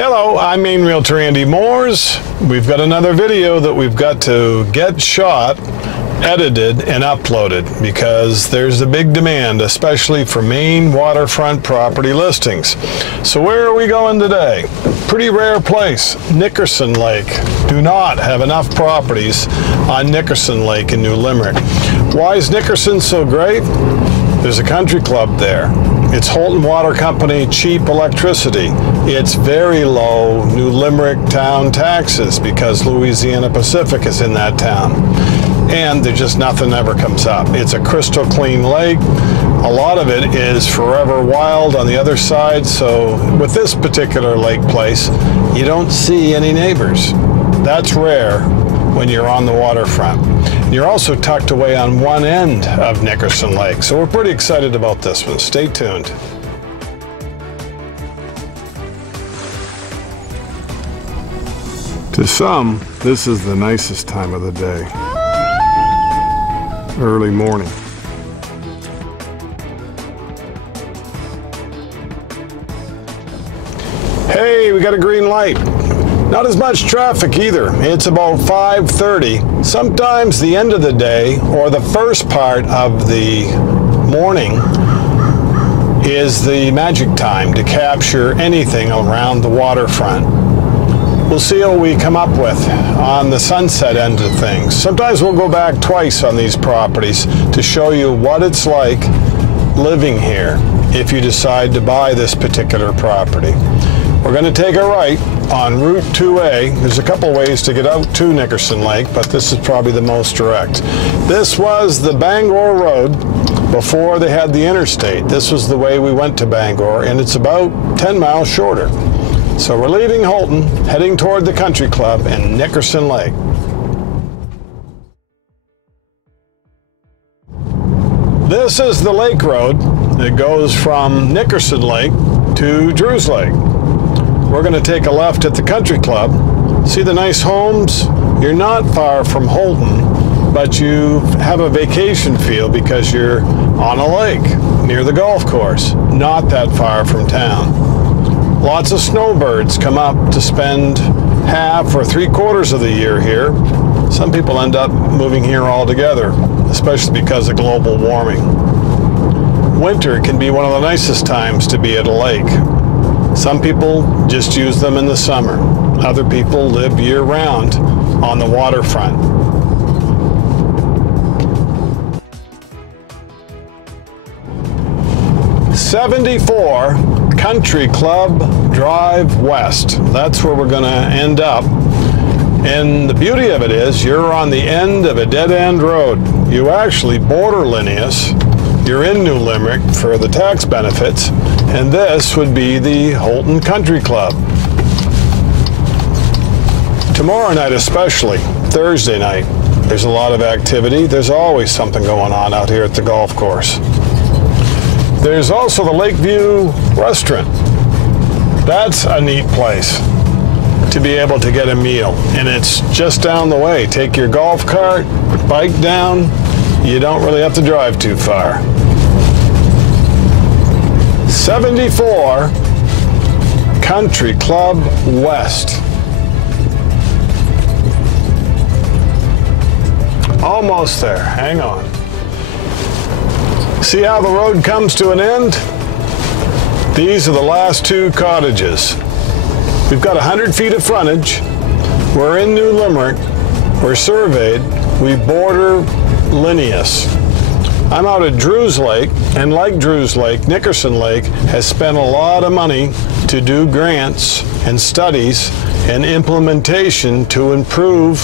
Hello, I'm Maine Realtor Andy Moores. We've got another video that we've got to get shot, edited, and uploaded because there's a big demand, especially for Maine waterfront property listings. So where are we going today? Pretty rare place, Nickerson Lake. Do not have enough properties on Nickerson Lake in New Limerick. Why is Nickerson so great? There's a country club there. It's Holton Water Company cheap electricity. It's very low New Limerick town taxes because Louisiana Pacific is in that town. And there's just nothing ever comes up. It's a crystal clean lake. A lot of it is forever wild on the other side. So with this particular lake place, you don't see any neighbors. That's rare when you're on the waterfront. You're also tucked away on one end of Nickerson Lake, so we're pretty excited about this one. Stay tuned. To some, this is the nicest time of the day. Early morning. Hey, we got a green light. Not as much traffic either. It's about 5:30. Sometimes the end of the day or the first part of the morning is the magic time to capture anything around the waterfront. We'll see what we come up with on the sunset end of things. Sometimes we'll go back twice on these properties to show you what it's like living here if you decide to buy this particular property. We're going to take a right on Route 2A. There's a couple ways to get out to Nickerson Lake, but this is probably the most direct. This was the Bangor Road before they had the interstate. This was the way we went to Bangor, and it's about 10 miles shorter. So we're leaving Holton, heading toward the country club and Nickerson Lake. This is the lake road that goes from Nickerson Lake to Drews Lake. We're going to take a left at the country club. See the nice homes? You're not far from Holton, but you have a vacation feel because you're on a lake near the golf course, not that far from town. Lots of snowbirds come up to spend half or 3/4 of the year here. Some people end up moving here altogether, especially because of global warming. Winter can be one of the nicest times to be at a lake. Some people just use them in the summer. Other people live year-round on the waterfront. '74 Country Club Drive West. That's where we're going to end up. And the beauty of it is you're on the end of a dead-end road. You actually border Linnaeus. You're in New Limerick for the tax benefits, and this would be the Holton Country Club. Tomorrow night especially, Thursday night, there's a lot of activity. There's always something going on out here at the golf course. There's also the Lakeview Restaurant. That's a neat place to be able to get a meal, and it's just down the way. Take your golf cart, bike down. You don't really have to drive too far. 74 Country Club West. Almost there. Hang on. See how the road comes to an end? These are the last two cottages. We've got 100 feet of frontage. We're in New Limerick. We're surveyed. We border Linnaeus. I'm out at Drews Lake, and like Drews Lake, Nickerson Lake has spent a lot of money to do grants and studies and implementation to improve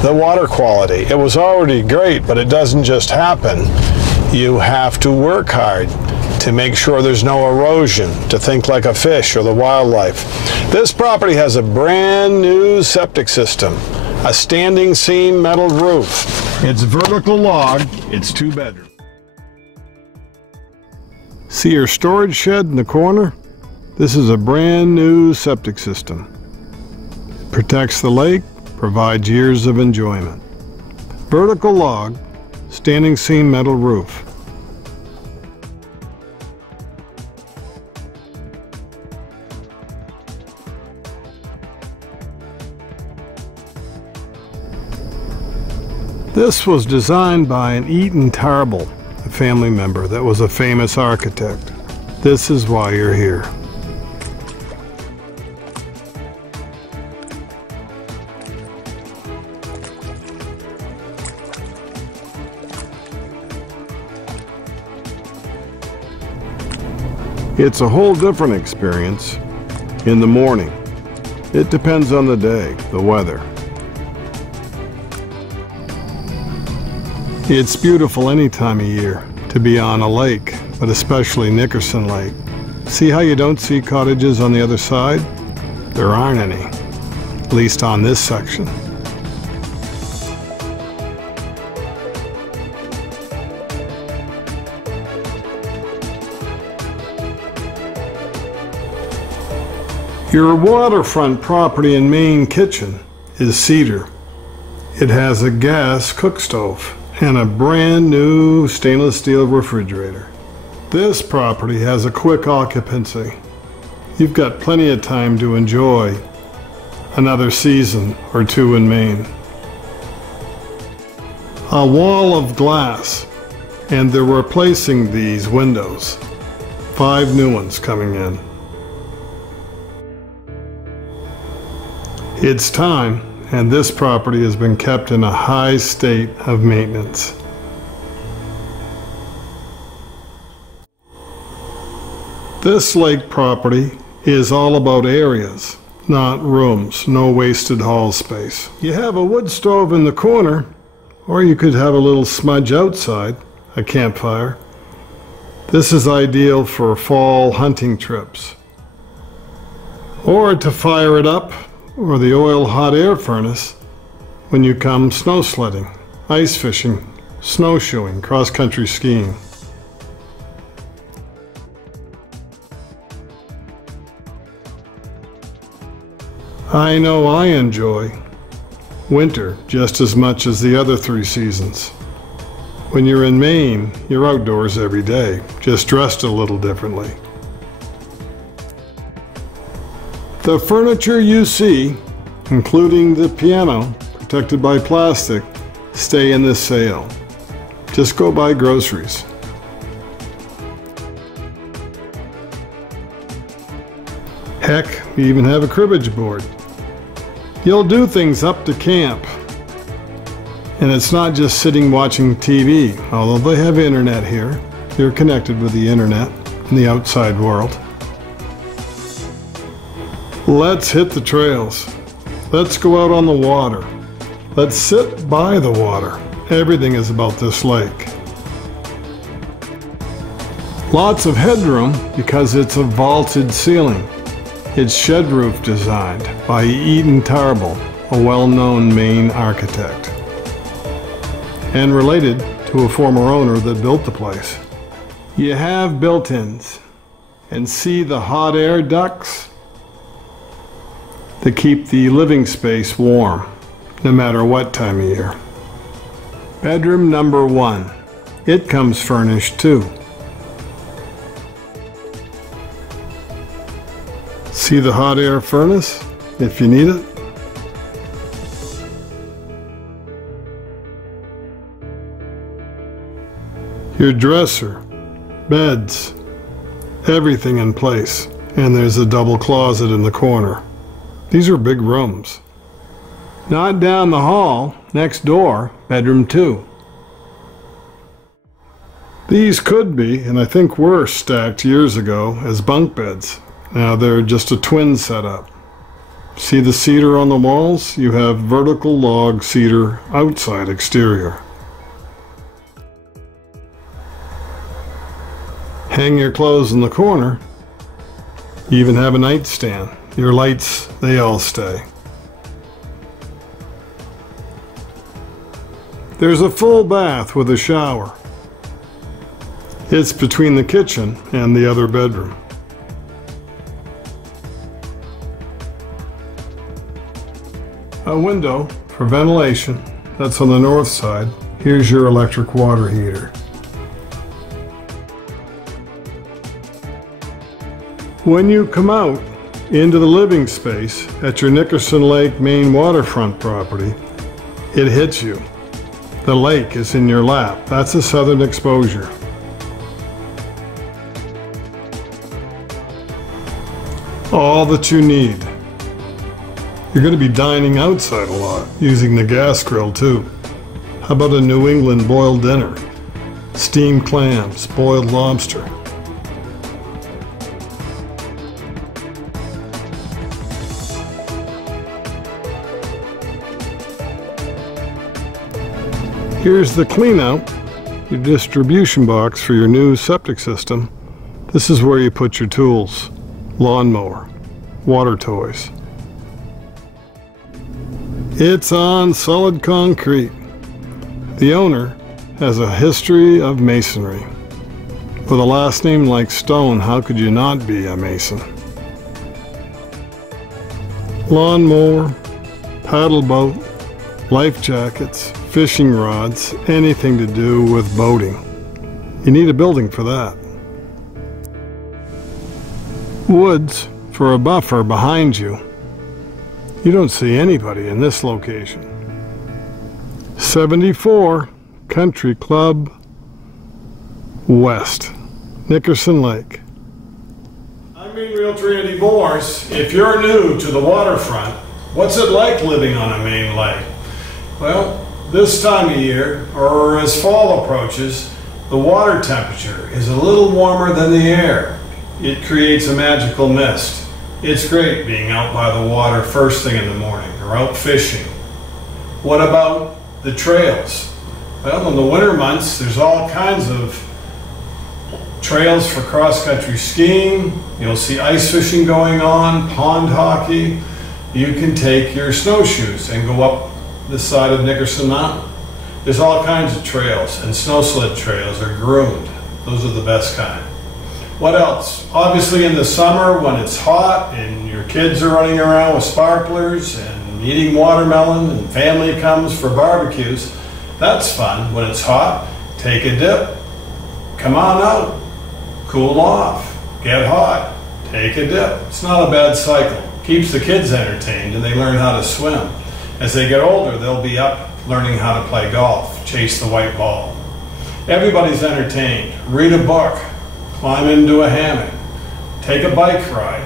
the water quality. It was already great, but it doesn't just happen. You have to work hard to make sure there's no erosion, to think like a fish or the wildlife. This property has a brand new septic system, a standing seam metal roof. It's vertical log, it's 2 bedrooms. See your storage shed in the corner? This is a brand new septic system. It protects the lake, provides years of enjoyment. Vertical log, standing seam metal roof. This was designed by an Eaton Tarble, a family member that was a famous architect. This is why you're here. It's a whole different experience in the morning. It depends on the day, the weather. It's beautiful any time of year to be on a lake, but especially Nickerson Lake. See how you don't see cottages on the other side? There aren't any, at least on this section. Your waterfront property in Maine kitchen is cedar. It has a gas cook stove and a brand new stainless steel refrigerator. This property has a quick occupancy. You've got plenty of time to enjoy another season or two in Maine. A wall of glass, and they're replacing these windows. 5 new ones coming in. It's time, and this property has been kept in a high state of maintenance. This lake property is all about areas, not rooms, no wasted hall space. You have a wood stove in the corner, or you could have a little smudge outside, a campfire. This is ideal for fall hunting trips, or to fire it up, or the oil hot air furnace when you come snow sledding, ice fishing, snowshoeing, cross-country skiing. I know I enjoy winter just as much as the other 3 seasons. When you're in Maine, you're outdoors every day, just dressed a little differently. The furniture you see, including the piano, protected by plastic, stay in this sale. Just go buy groceries. Heck, we even have a cribbage board. You'll do things up to camp. And it's not just sitting watching TV, although they have internet here. You're connected with the internet in the outside world. Let's hit the trails. Let's go out on the water. Let's sit by the water. Everything is about this lake. Lots of headroom because it's a vaulted ceiling. It's shed roof designed by Eaton Tarble, a well-known Maine architect, and related to a former owner that built the place. You have built-ins, and see the hot air ducts to keep the living space warm, no matter what time of year. Bedroom number 1. It comes furnished too. See the hot air furnace, if you need it? Your dresser, beds, everything in place, and there's a double closet in the corner. These are big rooms. Not down the hall, next door, bedroom 2. These could be, and I think were, stacked years ago as bunk beds. Now they're just a twin setup. See the cedar on the walls? You have vertical log cedar outside exterior. Hang your clothes in the corner. You even have a nightstand. Your lights, they all stay. There's a full bath with a shower. It's between the kitchen and the other bedroom. A window for ventilation, that's on the north side. Here's your electric water heater. When you come out into the living space at your Nickerson Lake Maine Waterfront property, it hits you. The lake is in your lap. That's a southern exposure. All that you need. You're going to be dining outside a lot, using the gas grill too. How about a New England boiled dinner? Steamed clams, boiled lobster. Here's the clean out, your distribution box for your new septic system. This is where you put your tools, lawnmower, water toys. It's on solid concrete. The owner has a history of masonry. With a last name like Stone, how could you not be a mason? Lawnmower, paddle boat, life jackets, fishing rods, anything to do with boating. You need a building for that. Woods for a buffer behind you. You don't see anybody in this location. 74 Country Club West, Nickerson Lake. I'm Maine Realtor Andy Moores. If you're new to the waterfront, what's it like living on a Maine lake? Well, this time of year, or as fall approaches, the water temperature is a little warmer than the air. It creates a magical mist. It's great being out by the water first thing in the morning or out fishing. What about the trails? Well, in the winter months, there's all kinds of trails for cross-country skiing. You'll see ice fishing going on, pond hockey. You can take your snowshoes and go up the side of Nickerson Mountain. There's all kinds of trails, and snow sled trails are groomed. Those are the best kind. What else? Obviously in the summer when it's hot and your kids are running around with sparklers and eating watermelon and family comes for barbecues, that's fun. When it's hot, take a dip, come on out, cool off, get hot, take a dip. It's not a bad cycle. Keeps the kids entertained and they learn how to swim. As they get older, they'll be up learning how to play golf, chase the white ball. Everybody's entertained. Read a book, climb into a hammock, take a bike ride.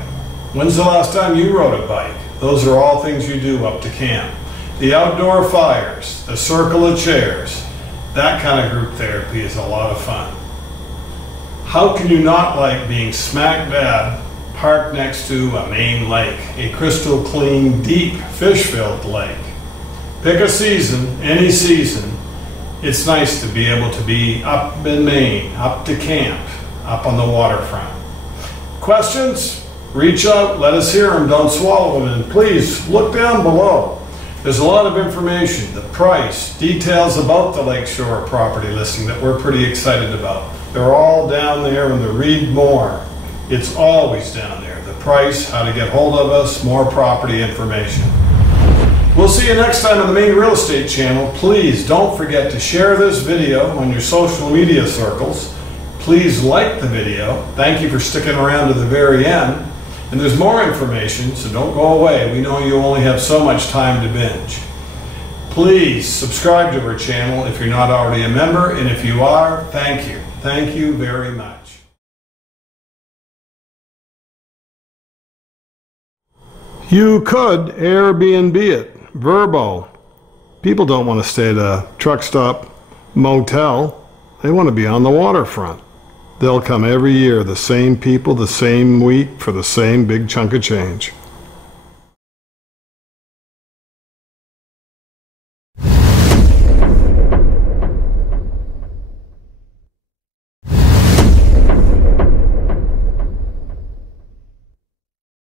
When's the last time you rode a bike? Those are all things you do up to camp. The outdoor fires, the circle of chairs, that kind of group therapy is a lot of fun. How can you not like being smack dab parked next to a Maine lake, a crystal clean, deep, fish-filled lake? Pick a season, any season. It's nice to be able to be up in Maine, up to camp, up on the waterfront. Questions? Reach out, let us hear them, don't swallow them, and please look down below. There's a lot of information, the price, details about the lakeshore property listing that we're pretty excited about. They're all down there in the read more. It's always down there. The price, how to get hold of us, more property information. We'll see you next time on the Maine Real Estate Channel. Please don't forget to share this video on your social media circles. Please like the video. Thank you for sticking around to the very end. And there's more information, so don't go away. We know you only have so much time to binge. Please subscribe to our channel if you're not already a member, and if you are, thank you. Thank you very much. You could Airbnb it, Verbo. People don't want to stay at a truck stop motel. They want to be on the waterfront. They'll come every year, the same people, the same week, for the same big chunk of change.